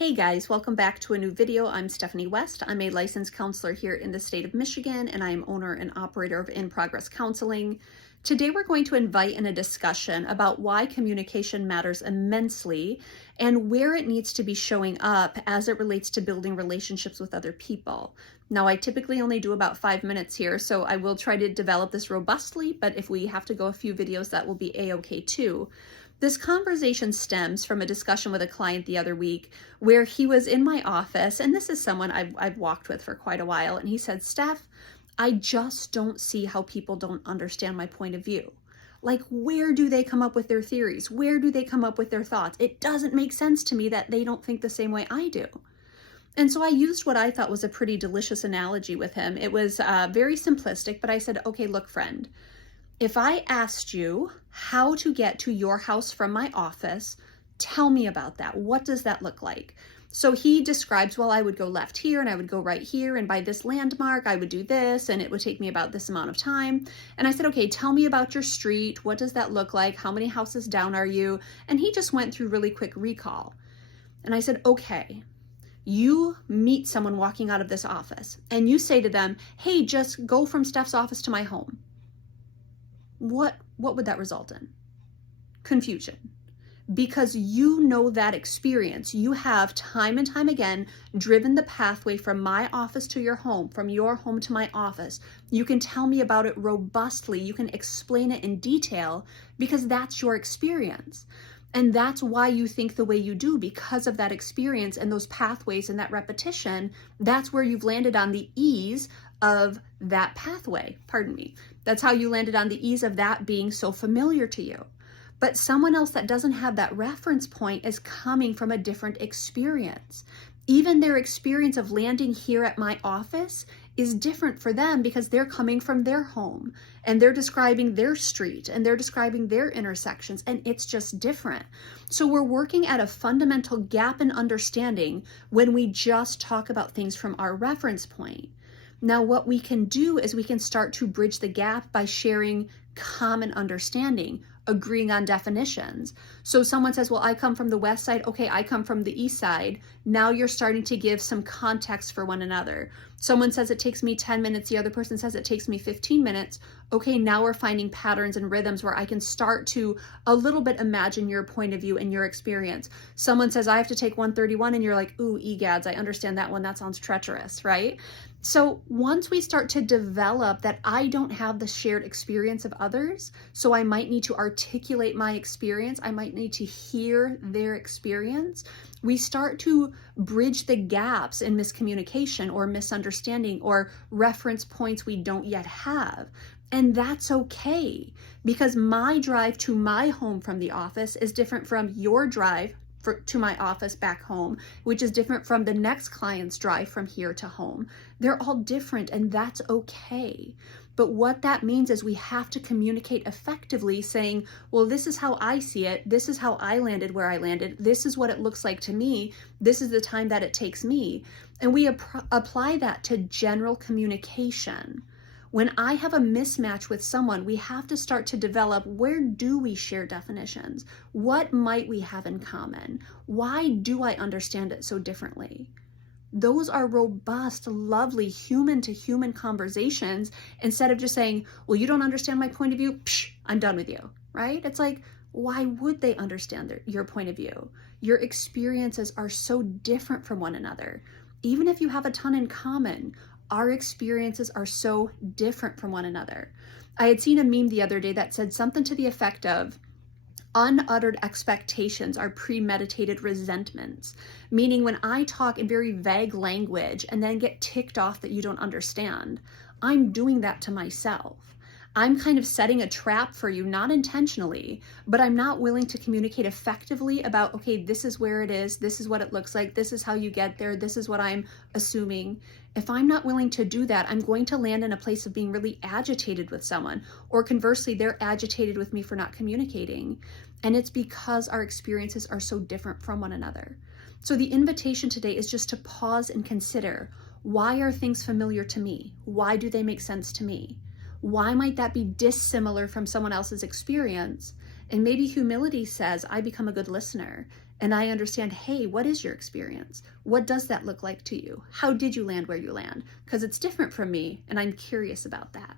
Hey guys, welcome back to a new video. I'm Stephanie West. I'm a licensed counselor here in the state of Michigan, and I am owner and operator of In Progress Counseling. Today we're going to invite in a discussion about why communication matters immensely and where it needs to be showing up as it relates to building relationships with other people. Now, I typically only do about 5 minutes here, so I will try to develop this robustly, but if we have to go a few videos, that will be a-okay too. This conversation stems from a discussion with a client the other week where he was in my office, and this is someone I've walked with for quite a while, and he said, "Steph, I just don't see how people don't understand my point of view. Like, where do they come up with their theories? Where do they come up with their thoughts? It doesn't make sense to me that they don't think the same way I do." And so I used what I thought was a pretty delicious analogy with him. It was very simplistic, but I said, "Okay, look, friend, if I asked you how to get to your house from my office, tell me about that. What does that look like?" So he describes, well, I would go left here and I would go right here, and by this landmark, I would do this, and it would take me about this amount of time. And I said, "Okay, tell me about your street. What does that look like? How many houses down are you?" And he just went through really quick recall. And I said, "Okay, you meet someone walking out of this office and you say to them, 'Hey, just go from Steph's office to my home.' What would that result in? Confusion. Because you know that experience. You have time and time again driven the pathway from my office to your home, from your home to my office. You can tell me about it robustly. You can explain it in detail because that's your experience. And that's why you think the way you do, because of that experience and those pathways and that repetition. That's where you've landed on the ease of that pathway. Pardon me. That's how you landed on the ease of that being so familiar to you. But someone else that doesn't have that reference point is coming from a different experience. Even their experience of landing here at my office is different for them because they're coming from their home and they're describing their street and they're describing their intersections, and it's just different. So we're working at a fundamental gap in understanding when we just talk about things from our reference point. Now, what we can do is we can start to bridge the gap by sharing common understanding, agreeing on definitions. So someone says, "Well, I come from the west side." "Okay, I come from the east side." Now you're starting to give some context for one another. Someone says, "It takes me 10 minutes. The other person says, "It takes me 15 minutes. Okay, now we're finding patterns and rhythms where I can start to a little bit imagine your point of view and your experience. Someone says, "I have to take 131," and you're like, "Ooh, egads, I understand that one. That sounds treacherous," right? So once we start to develop that I don't have the shared experience of others, so I might need to articulate my experience, I might need to hear their experience, we start to bridge the gaps in miscommunication or misunderstanding or reference points we don't yet have. And that's okay, because my drive to my home from the office is different from your drive to my office back home, which is different from the next client's drive from here to home. They're all different, and that's okay. But what that means is we have to communicate effectively, saying, "Well, this is how I see it. This is how I landed where I landed. This is what it looks like to me. This is the time that it takes me." And we apply that to general communication. When I have a mismatch with someone, we have to start to develop, where do we share definitions? What might we have in common? Why do I understand it so differently? Those are robust, lovely human-to-human conversations, instead of just saying, "Well, you don't understand my point of view. Psh, I'm done with you," right? It's like, why would they understand your point of view? Your experiences are so different from one another. Even if you have a ton in common, our experiences are so different from one another. I had seen a meme the other day that said something to the effect of, "Unuttered expectations are premeditated resentments," meaning when I talk in very vague language and then get ticked off that you don't understand, I'm doing that to myself. I'm kind of setting a trap for you, not intentionally, but I'm not willing to communicate effectively about, okay, this is where it is, this is what it looks like, this is how you get there, this is what I'm assuming. If I'm not willing to do that, I'm going to land in a place of being really agitated with someone, or conversely, they're agitated with me for not communicating. And it's because our experiences are so different from one another. So the invitation today is just to pause and consider, why are things familiar to me? Why do they make sense to me? Why might that be dissimilar from someone else's experience? And maybe humility says, I become a good listener. and I understand, hey, what is your experience? What does that look like to you? How did you land where you land? Because it's different from me, and I'm curious about that.